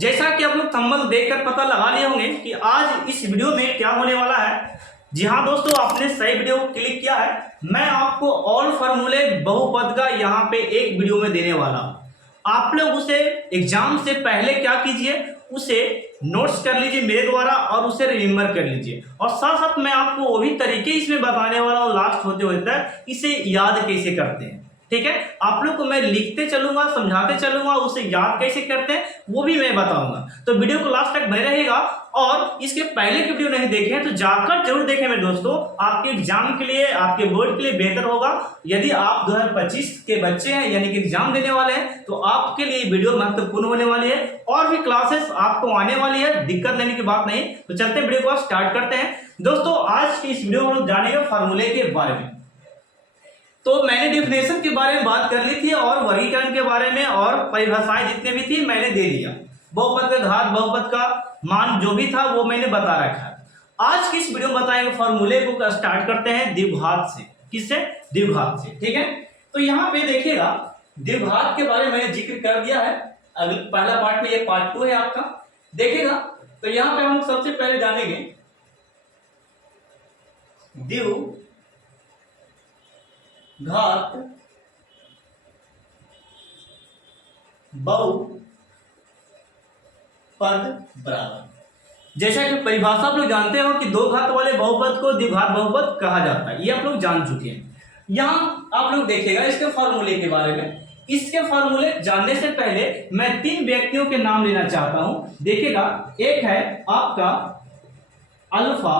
जैसा कि आप लोग थंबनेल देखकर पता लगा लिए होंगे कि आज इस वीडियो में क्या होने वाला है। जी हाँ दोस्तों, आपने सही वीडियो को क्लिक किया है। मैं आपको ऑल फार्मूले बहुपद का यहाँ पे एक वीडियो में देने वाला हूँ। आप लोग उसे एग्जाम से पहले क्या कीजिए, उसे नोट्स कर लीजिए मेरे द्वारा और उसे रिमेंबर कर लीजिए। और साथ साथ मैं आपको वो भी तरीके इसमें बताने वाला हूँ लास्ट होते होते तक इसे याद कैसे करते हैं। ठीक है, आप लोग को मैं लिखते चलूंगा, समझाते चलूंगा, उसे याद कैसे करते हैं वो भी मैं बताऊंगा। तो वीडियो को लास्ट तक बने रहेगा। और इसके पहले की वीडियो नहीं देखे हैं तो जाकर जरूर देखें मेरे दोस्तों, आपके एग्जाम के लिए, आपके बोर्ड के लिए बेहतर होगा। यदि आप 2025 के बच्चे हैं यानी कि एग्जाम देने वाले हैं तो आपके लिए वीडियो महत्वपूर्ण होने वाली है। और भी क्लासेस आपको आने वाली है, दिक्कत लेने की बात नहीं। तो चलते वीडियो को स्टार्ट करते हैं। दोस्तों आज की इस वीडियो में हम जानेंगे फार्मूले के बारे में। तो मैंने डिफिनेशन के बारे में बात कर ली थी और वर्गीकरण के बारे में और परिभाषाएं जितने भी थी मैंने दे दिया। बहुपद का घात, बहुपद का मान जो भी था वो मैंने बता रखा है। आज की इस वीडियो में बताएंगे फॉर्मूले को स्टार्ट करते हैं द्विघात से। किससे? द्विघात से। ठीक है, तो यहाँ पे देखिएगा द्विघात के बारे में मैंने जिक्र कर दिया है। अगर पहला पार्ट में, ये पार्ट 2 है आपका, देखिएगा। तो यहाँ पे हम सबसे पहले जानेंगे घात बहुपद बराबर। जैसा कि परिभाषा आप लोग जानते हो कि दो घात वाले बहुपद को द्विघात बहुपद कहा जाता है, ये आप लोग जान चुके हैं। यहां आप लोग देखिएगा इसके फॉर्मूले के बारे में। इसके फॉर्मूले जानने से पहले मैं 3 व्यक्तियों के नाम लेना चाहता हूं। देखिएगा, एक है आपका अल्फा,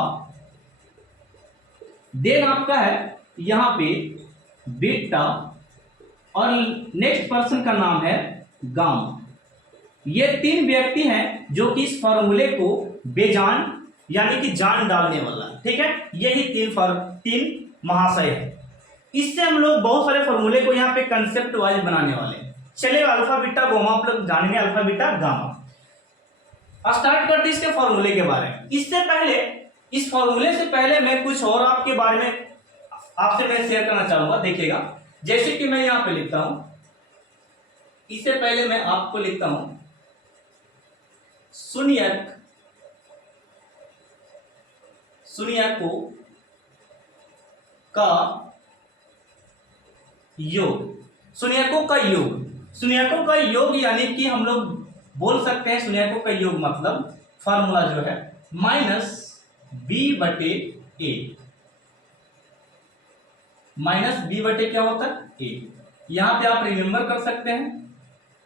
देन आपका है यहां पे बीटा और नेक्स्ट पर्सन का नाम है गामा। ये 3 व्यक्ति हैं जो कि इस फॉर्मूले को बेजान यानी कि जान डालने वाला। ठीक है, यही 3 महाशय है। इससे हम लोग बहुत सारे फॉर्मूले को यहाँ पे कंसेप्ट वाइज बनाने वाले हैं। चलिए अल्फा बीटा गामा आप लोग जानेंगे, अल्फा बीटा गामा। स्टार्ट करते हैं इसके फॉर्मूले के बारे में। इससे पहले, इस फॉर्मूले से पहले मैं कुछ और आपके बारे में आपसे मैं शेयर करना चाहूंगा। देखिएगा, जैसे कि मैं यहां पे लिखता हूं, इससे पहले मैं आपको लिखता हूं शून्यकों का योग। शून्यकों का योग, शून्यकों का योग यानी कि हम लोग बोल सकते हैं शून्यकों का योग मतलब फॉर्मूला जो है माइनस b/a। माइनस b बटे क्या होता है? a। यहां पे आप रिमेंबर कर सकते हैं,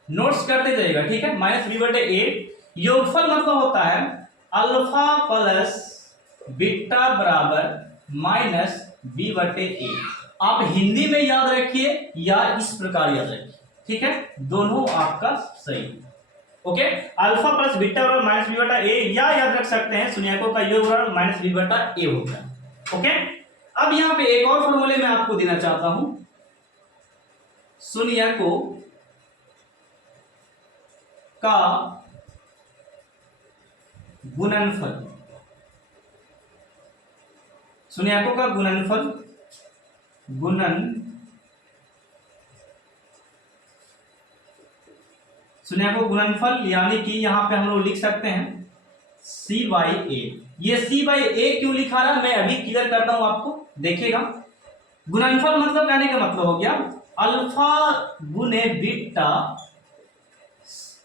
नोट्स करते जाइएगा। ठीक है, माइनस b/a। योगफल मतलब होता है अल्फा प्लस बीटा बराबर माइनस b/a। आप हिंदी में याद रखिए या इस प्रकार याद रखिए। ठीक है, दोनों आपका सही। ओके, अल्फा प्लस बीटा बराबर माइनस b/a, या याद रख सकते हैं शून्यकों का योग बराबर माइनस b/a होता है। ओके, अब यहां पे एक और फॉर्मूले मैं आपको देना चाहता हूं, शून्यकों का गुणनफल। शून्यकों का गुणनफल, शून्यकों गुणनफल यानी कि यहां पे हम लोग लिख सकते हैं c/a। ये c/a क्यों लिखा रहा मैं अभी क्लियर करता हूं आपको। देखिएगा, गुणनफल मतलब कहने का मतलब हो गया अल्फा गुने बीटा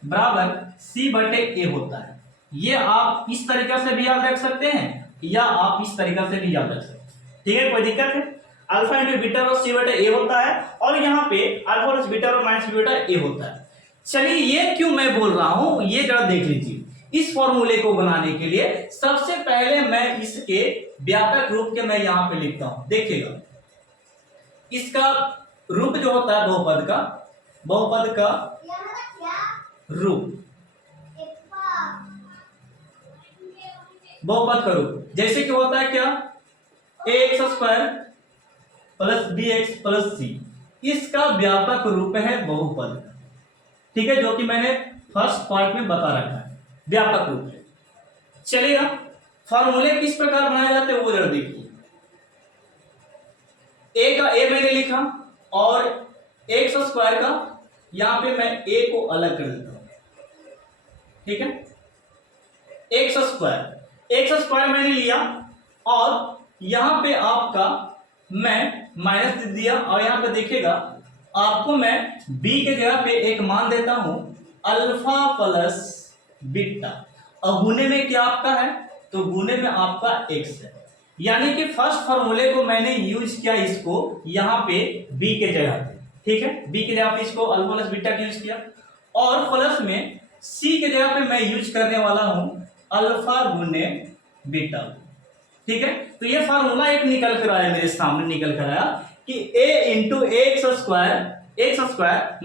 बराबर c/a होता है। ये आप इस तरीके से भी याद रख सकते हैं या आप इस तरीके से भी याद रख सकते हैं। ठीक है, कोई दिक्कत है? अल्फा इंटू बीटा और c/a होता है और यहाँ पे अल्फा प्लस बीटा और माइनस b/a होता है। चलिए, ये क्यों मैं बोल रहा हूं ये जरा देख लीजिए। इस फॉर्मूले को बनाने के लिए सबसे पहले मैं इसके व्यापक रूप के मैं यहां पे लिखता हूं। देखिएगा, इसका रूप जो होता है बहुपद का रूप, बहुपद का रूप जैसे कि होता है क्या, ax² plus bx plus c। इसका व्यापक रूप है बहुपद। ठीक है, जो कि मैंने फर्स्ट पार्ट में बता रखा है, व्यापक रूप है। चलिएगा, फॉर्मूले किस प्रकार बनाए जाते हैं वो जरा देखिए। a का a मैंने लिखा और x² का यहां पे मैं a को अलग कर देता हूं। ठीक है, एक्स स्क्वायर मैंने लिया और यहां पे आपका मैं माइनस दे दिया और यहां पे देखिएगा आपको मैं b के जगह पे एक मान देता हूं अल्फा प्लस बीटा और गुने में क्या आपका है, तो गुने में आपका x है। यानी कि फर्स्ट फॉर्मूले को मैंने यूज किया इसको यहां पे b के जगह पे, ठीक है, b के जगह पे इसको अल्फा प्लस बीटा का यूज किया और प्लस में c के जगह पे मैं यूज करने वाला हूं अल्फा गुने बीटा, ठीक है। तो ये फार्मूला एक निकल कर आया मेरे सामने, निकल कर आया कि a into x square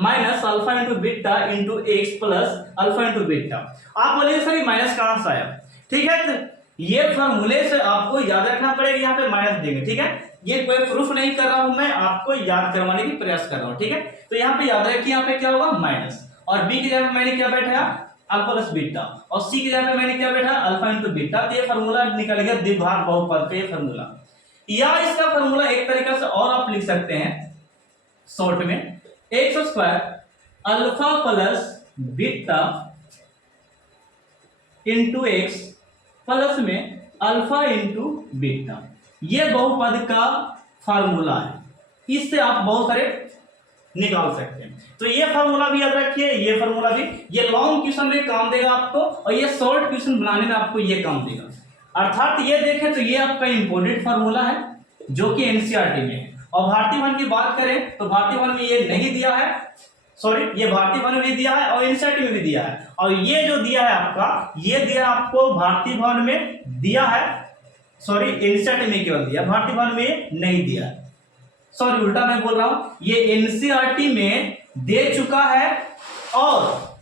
minus alpha into beta into x plus alpha into beta. आप बोलिए सर ये माइनस कहां से आया, ठीक है, तो ये फार्मूले से आपको याद रखना पड़ेगा, यहाँ पे माइनस देंगे, ठीक है। ये कोई प्रूफ नहीं कर रहा हूं मैं, आपको याद करवाने की प्रयास कर रहा हूं, ठीक है। तो यहाँ पे याद रखिए, यहाँ पे क्या होगा माइनस और b की जगह मैंने क्या बैठाया अल्फा प्लस बीटा और c की जगह पे मैंने क्या बैठा अल्फा इंटू बीटा। तो ये फार्मूला निकल गया द्विघात बहुपद का ये फार्मूला। या इसका फार्मूला एक तरीका से और आप लिख सकते हैं शॉर्ट में, x square alpha plus beta into x plus में अल्फा इंटू बीटा। ये बहुपद का फार्मूला है, इससे आप बहुत सारे निकाल सकते हैं। तो ये फार्मूला भी याद रखिए, ये फार्मूला भी, ये लॉन्ग क्वेश्चन में काम देगा आपको और ये शॉर्ट क्वेश्चन बनाने में आपको ये काम देगा। अर्थात ये देखें तो ये आपका इंपॉर्टेंट फार्मूला है जो कि एनसीईआरटी में है। और भारतीय वन की बात करें तो भारतीय वन में ये नहीं दिया है, सॉरी ये भारतीय वन में दिया है और एनसीईआरटी में भी दिया है। और ये जो दिया है आपका, ये दिया आपको भारतीय वन में दिया है, सॉरी एनसीईआरटी में केवल दिया, भारतीय वन में नहीं दिया है, सॉरी उल्टा मैं बोल रहा हूं, ये एनसीईआरटी में दे चुका है और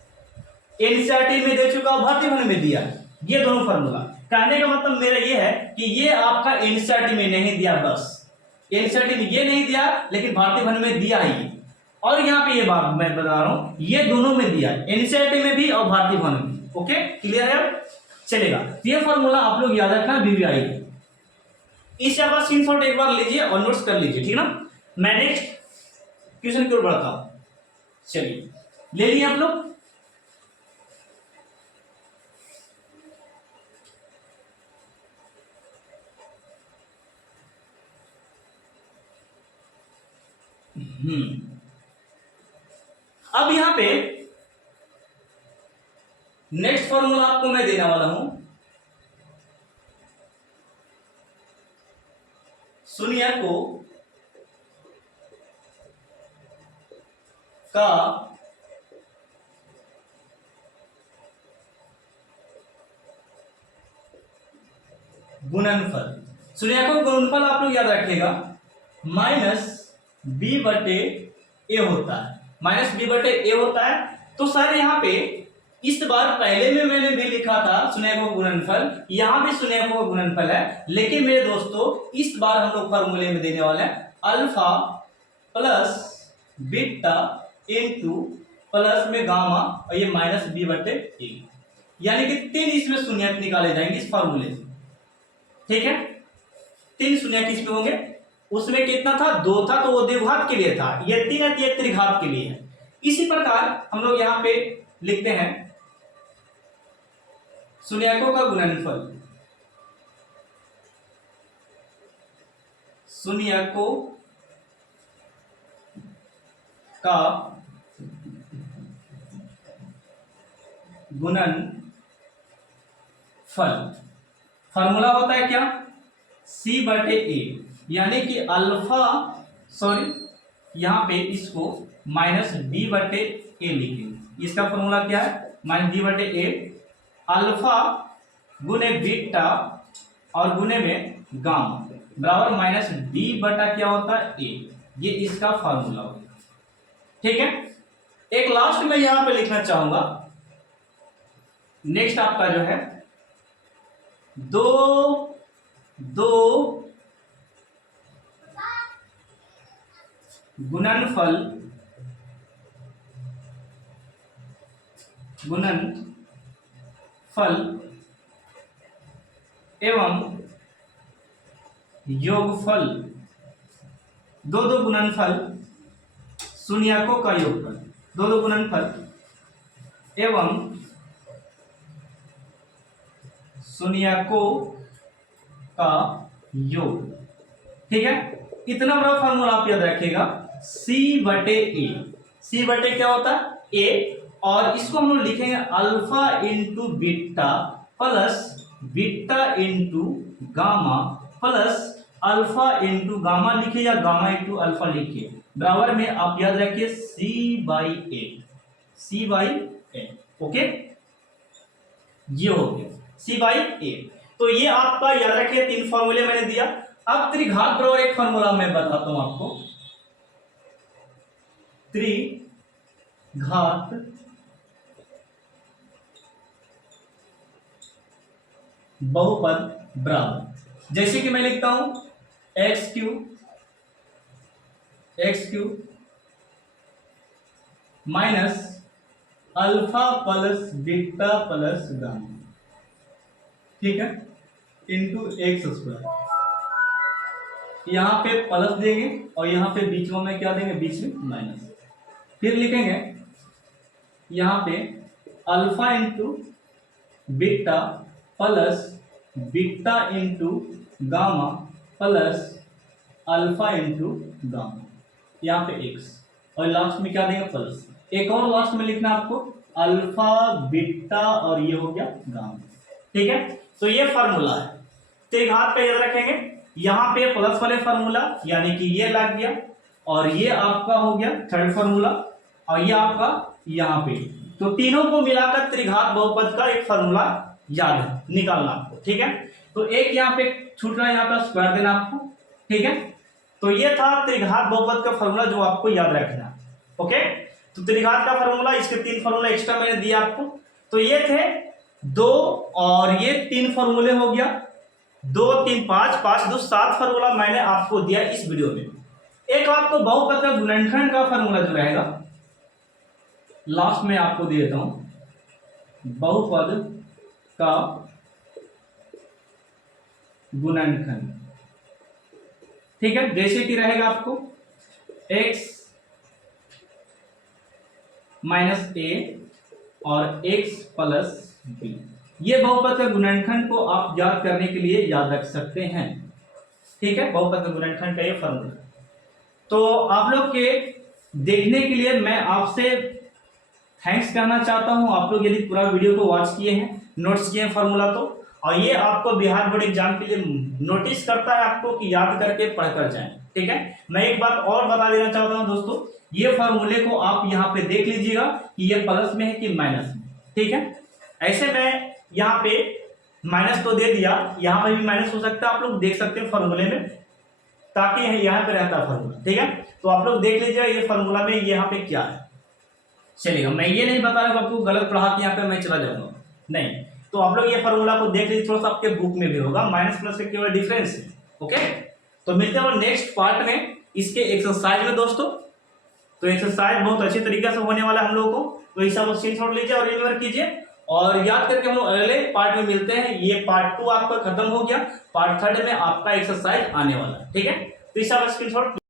एनसीईआरटी में दे चुका और भारतीय वन में दिया है। ये दोनों फार्मूला कहने का मतलब मेरा ये है कि ये आपका एनसीईआरटी में नहीं दिया, बस एनसीईआरटी में ये नहीं दिया लेकिन भारतीय वन में दिया है ये। और यहाँ पे ये बात मैं बता रहा हूं, ये दोनों में दिया है, एनसीईआरटी में भी और भारतीय वन में भी। ओके क्लियर है, चलेगा। ये फार्मूला आप लोग याद रखना बीबीआई है। इस आप स्क्रीनशॉट एक बार लीजिए और नोट्स कर लीजिए, ठीक ना। मैं नेक्स्ट क्वेश्चन की ओर बढ़ता हूं, चलिए ले लिए आप लोग। अब यहां पे नेक्स्ट फॉर्मूला आपको मैं देने वाला हूं, शून्य को का गुणनफल। शून्य को गुणनफल आप लोग याद रखिएगा माइनस बी बटे ए होता है, माइनस बी बटे ए होता है। तो सर यहाँ पे इस बार पहले में मैंने भी लिखा था शून्य को गुणनफल, यहां भी शून्य को गुणनफल है, लेकिन मेरे दोस्तों इस बार हम लोग फॉर्मूले में देने वाले हैं alpha plus beta into plus में गामा और ये माइनस बी बटे ए, यानी कि 3 इसमें शून्य निकाले जाएंगे इस फॉर्मूले से, ठीक है। 3 शून्य किस में होंगे, उसमें कितना था 2 था, तो वो द्विघात के लिए था, ये 3 है, ये त्रिघात के लिए है। इसी प्रकार हम लोग यहाँ पे लिखते हैं शून्यकों का गुणनफल, शून्यकों का गुणनफल। फॉर्मूला होता है क्या, सी बटे ए, यानी कि अल्फा, सॉरी यहां पे इसको माइनस बी बटे ए लिखेंगे। इसका फॉर्मूला क्या है, माइनस बी बटे ए, अल्फा गुने बीटा और गुने में गामा बराबर माइनस बी बटा क्या होता है ए। ये इसका फॉर्मूला होगा, ठीक है। एक लास्ट में यहां पे लिखना चाहूंगा, नेक्स्ट आपका जो है दो गुणनफल एवं योगफल, दो गुणनफल शून्यकों का योगफल, दो गुणनफल एवं शून्यकों का योग। ठीक है, इतना बड़ा फॉर्मूला आप याद रखिएगा, C/A। C/A क्या होता है? A। और इसको हम लोग लिखेंगे alpha into beta plus beta into gamma plus alpha into gamma लिखिए या गामा इंटू अल्फा लिखिए, बराबर में आप याद रखिए C/A। C/A। ओके, ये हो गया C/A। तो ये आपका याद रखिए, 3 फॉर्मूले मैंने दिया। अब त्रिघात बराबर एक फॉर्मूला मैं बताता हूं आपको। त्रिघात बहुपद बराबर, जैसे कि मैं लिखता हूं x³ minus alpha plus beta plus gamma, ठीक है, इंटू x²। यहां पे प्लस देंगे और यहां पे बीच में क्या देंगे, बीच में माइनस। फिर लिखेंगे यहां पे alpha into beta plus beta into gamma plus alpha into gamma, यहाँ पे x, और लास्ट में क्या देंगे, प्लस। एक और लास्ट में लिखना आपको अल्फा बीटा और ये हो गया गामा। ठीक है, तो ये फॉर्मूला है त्रिघात का, याद रखेंगे। यहाँ पे प्लस वाले फॉर्मूला यानी कि ये लग गया, और ये आपका हो गया थर्ड फॉर्मूला, और ये आपका यहाँ पे, तो तीनों को मिलाकर त्रिघात बहुपद का एक फॉर्मूला याद निकालना आपको। ठीक है, तो एक यहाँ पे छूट रहा है, यहाँ पे स्क्वायर देना आपको। ठीक है, तो ये था त्रिघात बहुपद का फॉर्मूला जो आपको याद रखना। ओके, तो त्रिघात का फॉर्मूला, इसके 3 फॉर्मूला एक्स्ट्रा मैंने दिया आपको। तो ये थे 2 और ये 3 फॉर्मूले हो गया, 2 3 5 5 2 7 फॉर्मूला मैंने आपको दिया इस वीडियो में। एक आपको बहुपद का गुणनखंड का फॉर्मूला जो रहेगा लास्ट में आपको दे देता हूं, बहुपद का गुणनखंड। ठीक है, जैसे कि रहेगा आपको x माइनस a और x प्लस b। ये बहुपद का गुणनखंड को आप याद करने के लिए याद रख सकते हैं। ठीक है, बहुपद का गुणनखंड का ये फॉर्मूला। तो आप लोग के देखने के लिए मैं आपसे थैंक्स कहना चाहता हूं। आप लोग यदि पूरा वीडियो को वॉच किए हैं, नोट्स किए हैं फॉर्मूला, तो और ये आपको बिहार बोर्ड एग्जाम के लिए नोटिस करता है आपको कि याद करके पढ़कर जाएं। ठीक है, मैं एक बात और बता देना चाहता हूं दोस्तों, ये फॉर्मूले को आप यहाँ पे देख लीजिएगा कि ये प्लस में है कि माइनस में। ठीक है, ऐसे मैं यहाँ पे माइनस तो दे दिया, यहाँ पे भी माइनस हो सकता है, आप लोग देख सकते हैं फॉर्मूले में, ताकि यहाँ पे रहता है फॉर्मूला। ठीक है, तो आप लोग देख लीजिएगा ये फॉर्मूला में यहाँ पे क्या है। चलेगा, मैं ये नहीं बता रहा हूँ आपको गलत पढ़ा के यहाँ पे मैं चला जाऊंगा, नहीं। तो आप लोग ये फॉर्मूला को देख लीजिए, थोड़ा सा आपके बुक में भी होगा, माइनस प्लस के केवल डिफरेंस है। ओके, तो मिलते हैं नेक्स्ट पार्ट में इसके एक्सरसाइज में दोस्तों। तो एक्सरसाइज बहुत अच्छे तरीके से होने वाला है हम लोगों को, तो इस सब स्क्रीनशॉट लीजिए और रिमेंबर कीजिए और याद करके हम लोग अगले पार्ट में मिलते हैं। ये पार्ट 2 आपका खत्म हो गया, पार्ट 3 में आपका एक्सरसाइज आने वाला है। ठीक है, तो इस सब स्क्रीनशॉट